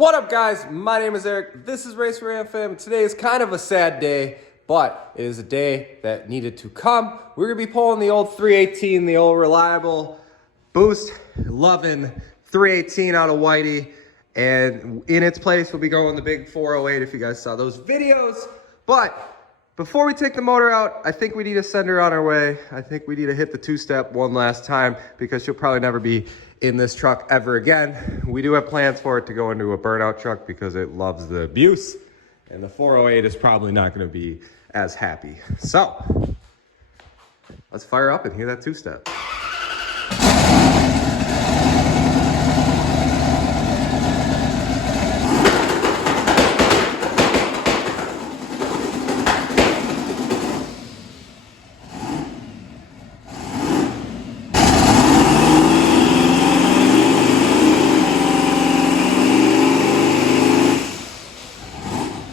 What up, guys? My name is Eric. This is RacingRamFam. Today is kind of a sad day, but it is a day that needed to come. We're going to be pulling the old 318, the old reliable boost loving 318 out of WHITIE. And in its place, we'll be going the big 408 if you guys saw those videos. But before we take the motor out, I think we need to send her on our way. I think we need to hit the two-step one last time because she'll probably never be in this truck ever again. We do have plans for it to go into a burnout truck because it loves the abuse, and the 408 is probably not going to be as happy. So let's fire up and hear that two-step.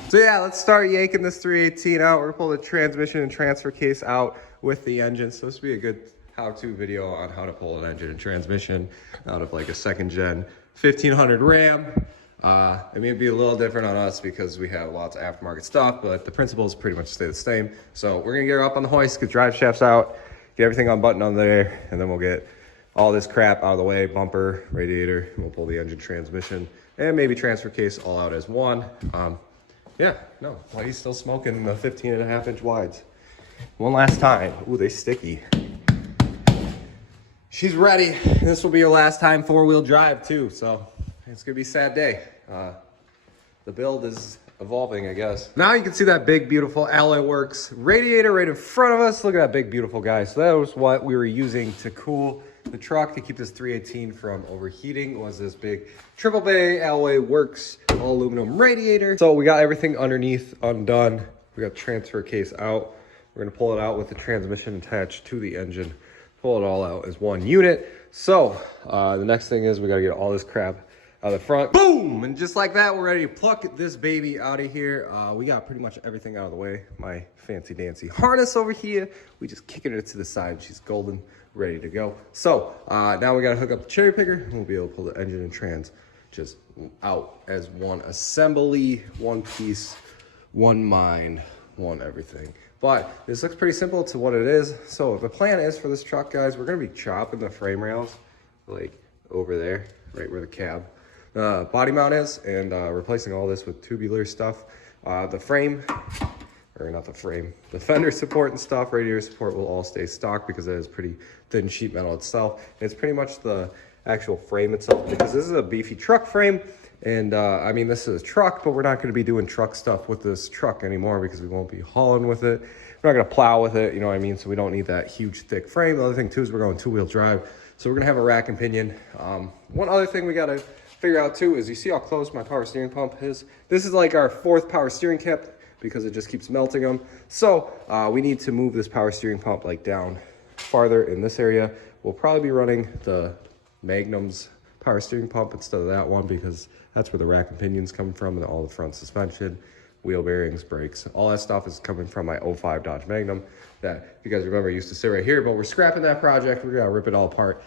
So yeah, let's start yanking this 318 out. We're gonna pull the transmission and transfer case out with the engine. So this will be a good how-to video on how to pull an engine and transmission out of like a second gen 1500 Ram. I mean, it'd be a little different on us because we have lots of aftermarket stuff, but the principles pretty much stay the same. So we're gonna get her up on the hoist, get drive shafts out, get everything unbuttoned on there, and then we'll get all this crap out of the way, bumper, radiator, and we'll pull the engine, transmission, and maybe transfer case all out as one. Yeah, no, WHITIE's still smoking the 15.5-inch wides. One last time. Ooh, they sticky. She's ready. This will be her last time four-wheel drive too, so it's gonna be a sad day. The build is evolving, I guess. Now you can see that big, beautiful Alloy Works radiator right in front of us. Look at that big, beautiful guy. So that was what we were using to cool the truck to keep this 318 from overheating. Was this big triple bay Alloy Works all aluminum radiator. So we got everything underneath undone. We got the transfer case out. We're gonna pull it out with the transmission attached to the engine. Pull it all out as one unit. So the next thing is we gotta get all this crap out of the front. Boom! And just like that, we're ready to pluck this baby out of here. We got pretty much everything out of the way. My fancy dancy harness over here. We just kicking it to the side. She's golden, ready to go. So now we gotta hook up the cherry picker and we'll be able to pull the engine and trans just out as one assembly, one piece, one mind, one everything. But this looks pretty simple to what it is. So the plan is for this truck, guys, we're gonna be chopping the frame rails like over there, right where the cab body mount is, and replacing all this with tubular stuff. The frame, or not the frame, the fender support and stuff, radiator support will all stay stock because it is pretty thin sheet metal itself. And it's pretty much the actual frame itself because this is a beefy truck frame. And I mean, this is a truck, but we're not going to be doing truck stuff with this truck anymore because we won't be hauling with it. We're not going to plow with it, you know what I mean? So we don't need that huge, thick frame. The other thing too is we're going two-wheel drive. So we're going to have a rack and pinion. One other thing we got to figure out too is you see how close my power steering pump is? This is like our fourth power steering cap because it just keeps melting them. So we need to move this power steering pump like down farther in this area. We'll probably be running the Magnum's power steering pump instead of that one because that's where the rack and pinion's coming from, and all the front suspension, wheel bearings, brakes, all that stuff is coming from my 05 Dodge Magnum that, if you guys remember, used to sit right here. But we're scrapping that project. We're gonna rip it all apart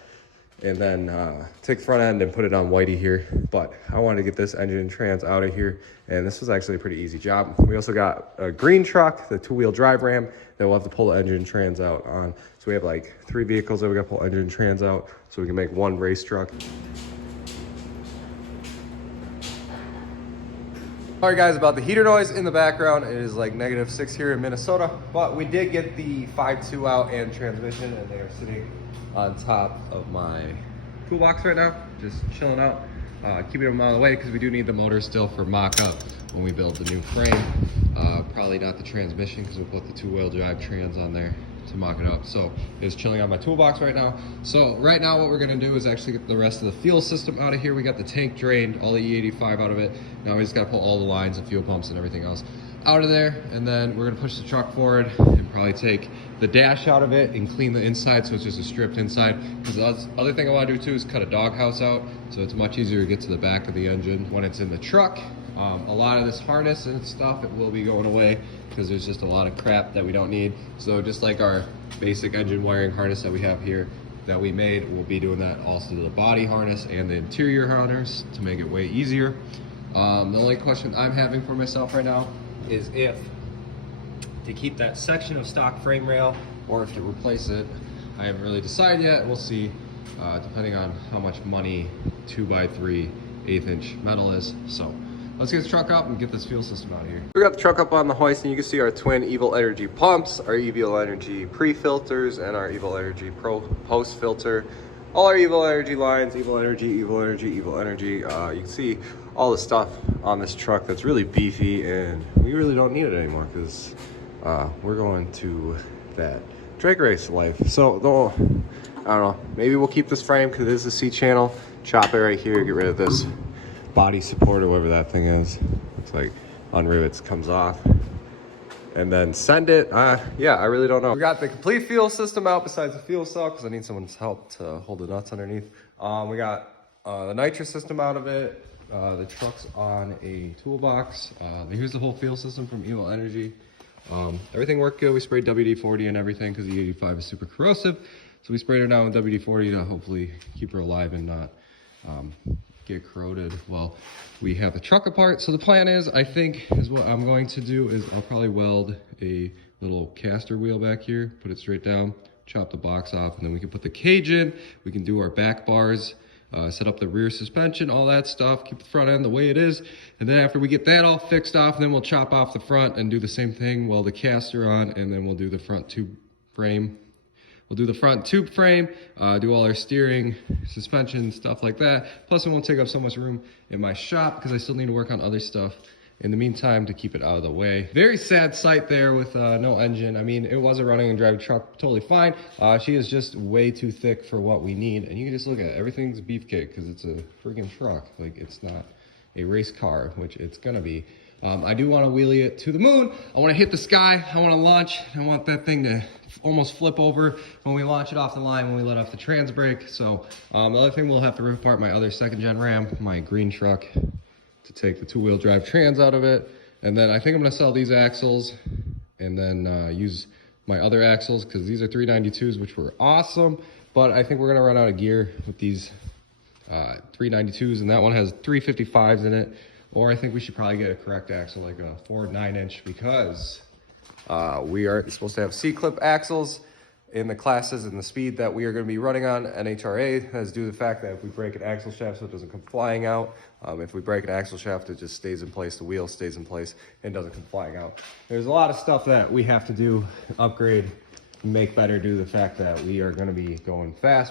and then take the front end and put it on WHITIE here. But I wanted to get this engine and trans out of here, and this was actually a pretty easy job. We also got a green truck, the two-wheel drive Ram, that we'll have to pull the engine and trans out on. So we have like 3 vehicles that we got to pull engine and trans out so we can make one race truck. All right, guys, about the heater noise in the background, it is like -6 here in Minnesota, but we did get the 5.2 out and transmission, and they are sitting on top of my toolbox right now, just chilling out, keeping them out of the way because we do need the motor still for mock-up when we build the new frame. Probably not the transmission because we'll put the two-wheel drive trans on there to mock it up. So it's chilling on my toolbox right now. So right now what we're gonna do is actually get the rest of the fuel system out of here. We got the tank drained, all the E85 out of it. Now we just gotta pull all the lines and fuel pumps and everything else out of there. And then we're gonna push the truck forward and probably take the dash out of it and clean the inside so it's just a stripped inside. Because the other thing I wanna do too is cut a doghouse out so it's much easier to get to the back of the engine when it's in the truck. A lot of this harness and stuff, it will be going away because there's just a lot of crap that we don't need. So just like our basic engine wiring harness that we have here that we made, we'll be doing that also to the body harness and the interior harness to make it way easier. The only question I'm having for myself right now is if to keep that section of stock frame rail or if to replace it. I haven't really decided yet. We'll see, depending on how much money 2x3 1/8" metal is. So let's get this truck up and get this fuel system out of here. We got the truck up on the hoist, and you can see our twin Evil Energy pumps, our Evil Energy pre-filters, and our Evil Energy Pro post filter. All our Evil Energy lines, Evil Energy, Evil Energy, Evil Energy. You can see all the stuff on this truck that's really beefy, and we really don't need it anymore because we're going to that drag race life. So I don't know, maybe we'll keep this frame because it is the C channel. Chop it right here, get rid of this body support or whatever that thing is. It's like unrivets, comes off, and then send it. Yeah, I really don't know. We got the complete fuel system out besides the fuel cell because I need someone's help to hold the nuts underneath. We got the nitrous system out of it. The truck's on a toolbox. Here's the whole fuel system from Evil Energy. Everything worked good. We sprayed WD-40 and everything because the 85 is super corrosive. So we sprayed her down with WD-40 to hopefully keep her alive and not get corroded. Well, we have the truck apart. So the plan is, I think, is what I'm going to do is I'll probably weld a little caster wheel back here, put it straight down, chop the box off, and then we can put the cage in. We can do our back bars, set up the rear suspension, all that stuff, keep the front end the way it is. And then after we get that all fixed off, then we'll chop off the front and do the same thing, weld the caster on, and then we'll do the front tube frame. We'll do the front tube frame, do all our steering, suspension, stuff like that. Plus it won't take up so much room in my shop because I still need to work on other stuff in the meantime to keep it out of the way. Very sad sight there with no engine. I mean, it was a running and driving truck, totally fine. She is just way too thick for what we need. And you can just look at it, everything's beefcake because it's a freaking truck. Like, it's not a race car, which it's gonna be. I do want to wheelie it to the moon. I want to hit the sky. I want to launch. I want that thing to almost flip over when we launch it off the line, when we let off the trans brake. So the other thing, we'll have to rip apart my other 2nd gen Ram, my green truck, to take the 2-wheel drive trans out of it. And then I think I'm going to sell these axles and then use my other axles because these are 392s, which were awesome. But I think we're going to run out of gear with these 392s, and that one has 355s in it. Or I think we should probably get a correct axle, like a 4 9-inch, because we are supposed to have C-clip axles in the classes and the speed that we are going to be running on. NHRA has due to the fact that if we break an axle shaft so it doesn't come flying out, if we break an axle shaft, it just stays in place, the wheel stays in place, and doesn't come flying out. There's a lot of stuff that we have to do, upgrade, make better due to the fact that we are going to be going fast.